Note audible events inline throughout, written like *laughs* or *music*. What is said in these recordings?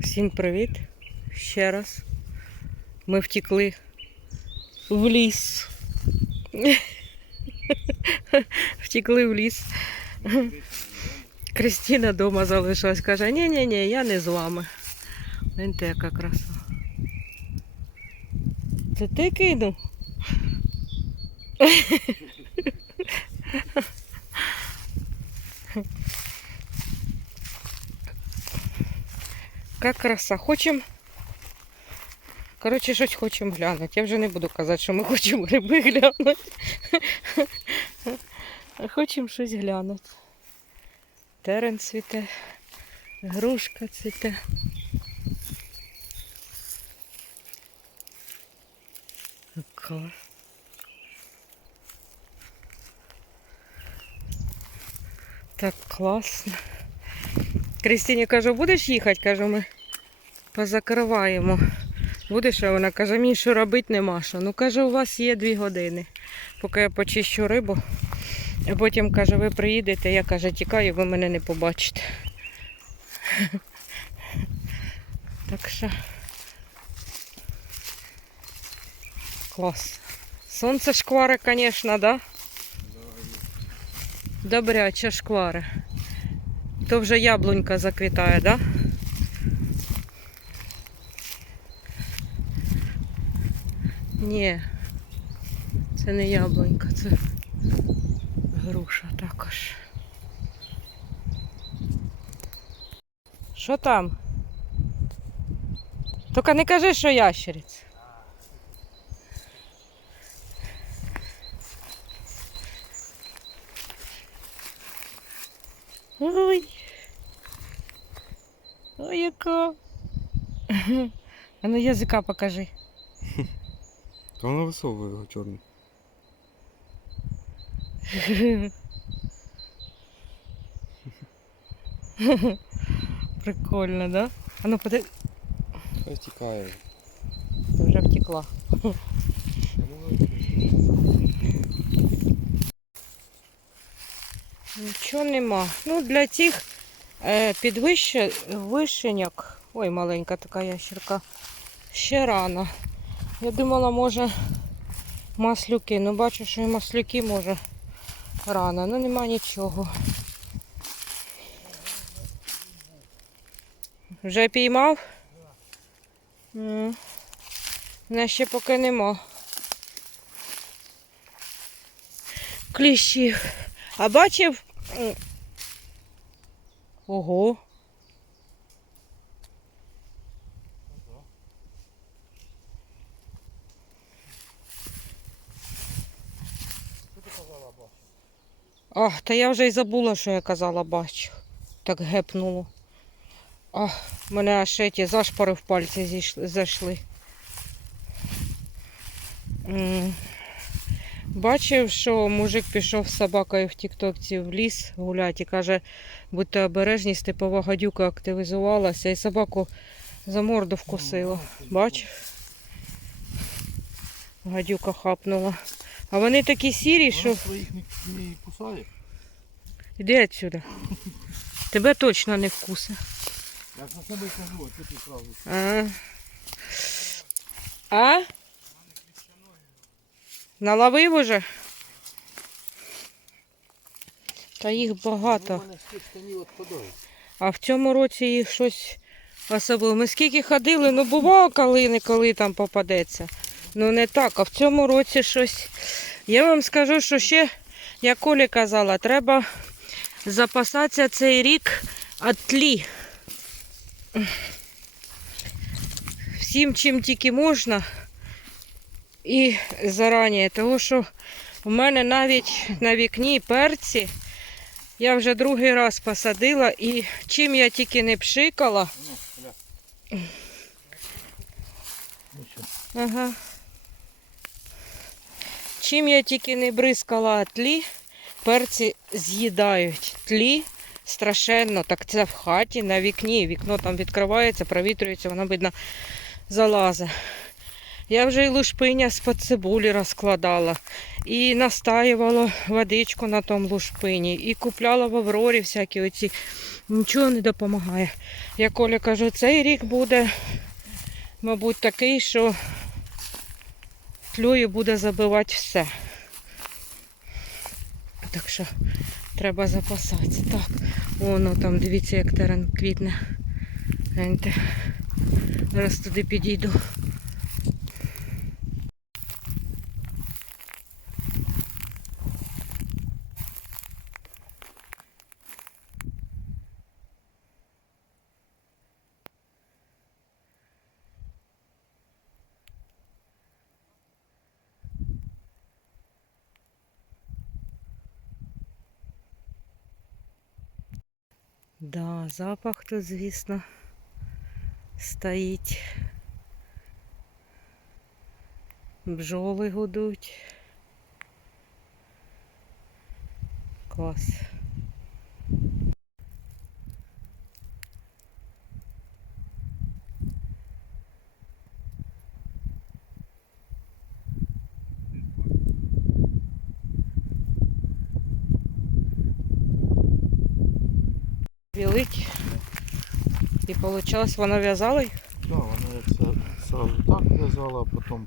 Всім привіт ще раз. Ми втекли в ліс. *laughs* Втекли в ліс. Кристина вдома залишилась, каже, ні ні ні я не з вами. Гляньте, яка краса. Це ти кинув? *laughs* Как краса. Хочемо. Коротше, щось хочемо глянути. Я вже не буду казати, що ми хочемо гриби глянути. Хочемо щось глянути. Терен цвіте, грушка цвіте. Так класно. Кристині кажу, будеш їхати? Кажу, ми позакриваємо. Будеш, а вона каже, мені що робити нема що. Ну каже, у вас є дві години, поки я почищу рибу. А потім каже, ви приїдете, я каже, тікаю, ви мене не побачите. *laughs* Так що клас. Сонце шквари, звісно, да? Добряче шквари. То вже яблунька заквітає, да? Ні, це не яблунька, це груша також. Що там? Тільки не кажи, що ящериць. Ой. Ой, яка. А ну язика покажи. То вона висовує його чорний. Прикольно, да? А ну поди... Хай тікає. Вже втекла. Нічого нема. Ну, для тих е, підвищеньок. Ой, маленька така ящерка. Ще рано. Я думала, може маслюки. Ну бачу, що і маслюки може рано. Ну нема нічого. Вже піймав? Мене ще поки нема. Кліщів. А бачив? Ого. А, та я вже й забула, що я казала, бачу. Так гепнуло. А, в мене аж ті зашпори в пальці зійшли, зайшли. М. Бачив, що мужик пішов з собакою в тіктокці в ліс гуляти і каже, будьте обережні, степова гадюка активізувалася і собаку за морду вкусила. Бачив? Гадюка хапнула. А вони такі сірі, що. Своїх не, не кусає. Іди отсюди. *laughs* Тебе точно не вкуси. Я ж на себе кажу, а ти сразу. А? А? Наловив уже? Та їх багато. У мене з штанів відпадають. А в цьому році їх щось особливо. Ми скільки ходили, ну бувало коли не коли там попадеться. Ну не так, а в цьому році щось. Я вам скажу, що ще, як Колі казала, треба запасатися цей рік від тлі. Всім чим тільки можна. І зарані, тому що у мене навіть на вікні перці я вже другий раз посадила і чим я тільки не пшикала. Ага. Чим я тільки не бризкала тлі, перці з'їдають тлі страшенно. Так це в хаті, на вікні. Вікно там відкривається, провітрюється, воно видно залазить. Я вже і лушпиня з-під цибулі розкладала, і настаювала водичку на тому лушпині, і купляла в Аврорі всякі оці Нічого не допомагає. Я Коля кажу, цей рік буде, мабуть, такий, що тлюю буде забивати все. Так що треба запасатися. Так, воно там, дивіться, як терен квітне. Зараз туди підійду. Да, запах тут, звісно, стоїть. Бжоли гудуть. Клас. Білить. І вийшло, вона в'язала їх. Да, вона це сразу так в'язала, а потім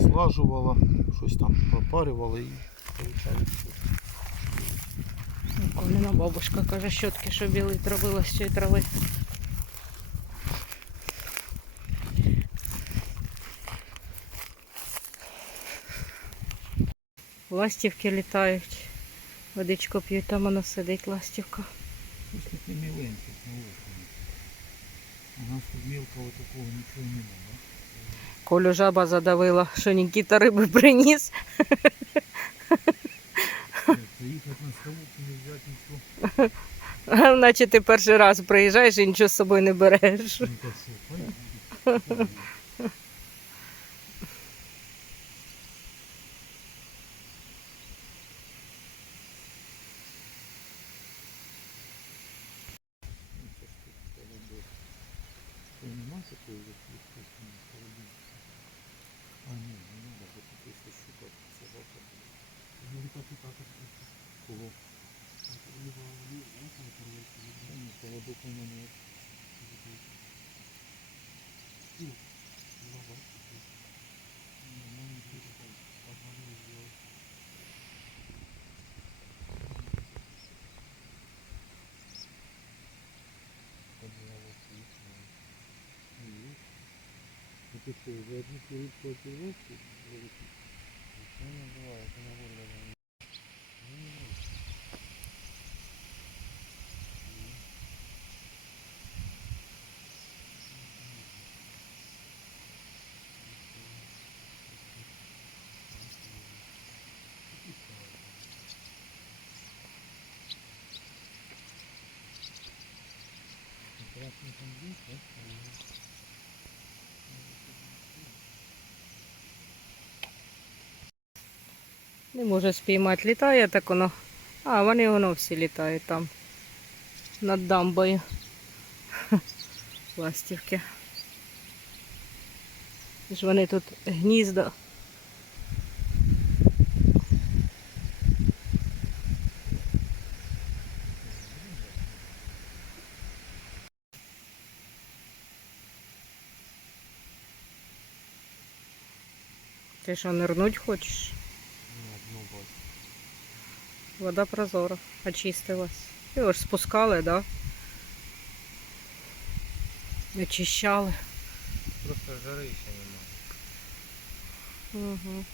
слажувала, щось там пропарювала і виходить. Коліна бабушка каже, щотки, що білий робила з цієї трави. Ластівки літають. Водичку п'ють, там вона сидить, ластівка. Ось такі міленькі, ну, У нас тут мілкого такого нічого немає. Колю жаба задавила, що Нікіта риби приніс. Приїхати на ставок і не взяти нічого. Наче ти перший раз приїжджаєш і нічого з собою не береш. Ну, вот такої вкусної холодильниці? А, ні, не надо, вот тут якщо щука, це жалко. Ну, это ты так, Кого? Та нет, поводок у меня нет. Это пустую. Вы одну рыбку отвернете? Ничего не бывает, я на гору даже не... Красный там здесь, да? Не може спіймати, літає так воно. А, вони воно всі літають там. Над дамбою. Ластівки. Ж вони тут гнізда. Ти що, нирнуть хочеш? Вода прозора, очистилась. Його ж спускали, да? Очищали. Просто жари ще немає. Угу.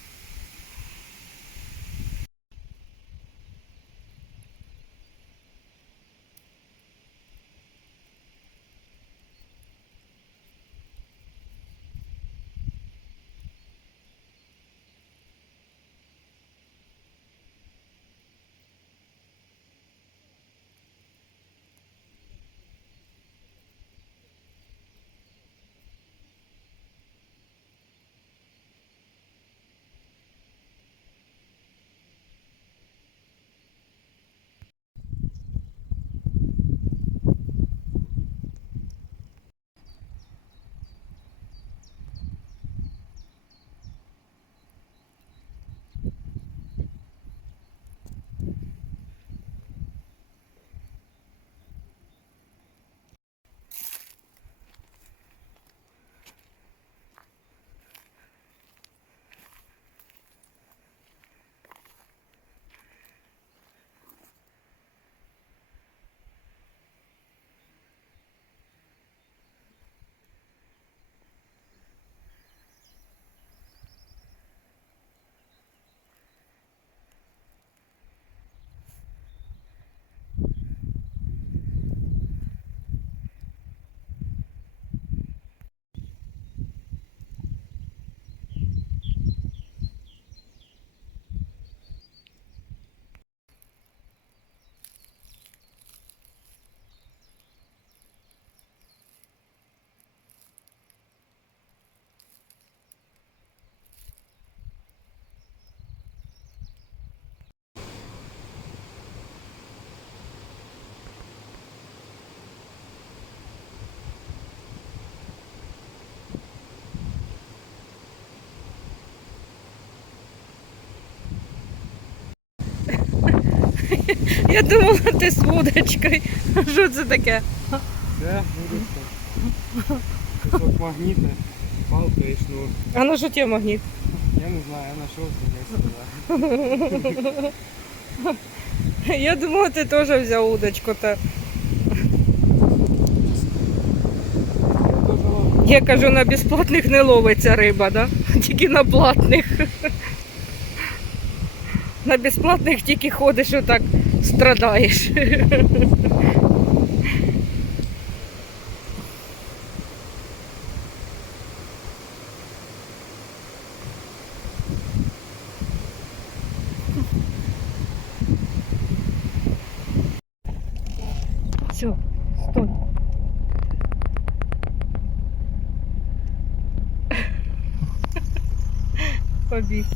Я думала, ти з вудочкою. *laughs* Що це таке? Це вудочка. Кусок магніта, палка і шнур. А ну що тебе магніт? Я не знаю, я знайшов сюди. *laughs* Я думала, ти теж взяв удочку. Та. Я кажу, на безплатних не ловиться риба, да? *laughs* тільки на платних. На безплатних тільки ходиш отак страдаєш. Все, стой. Побіг.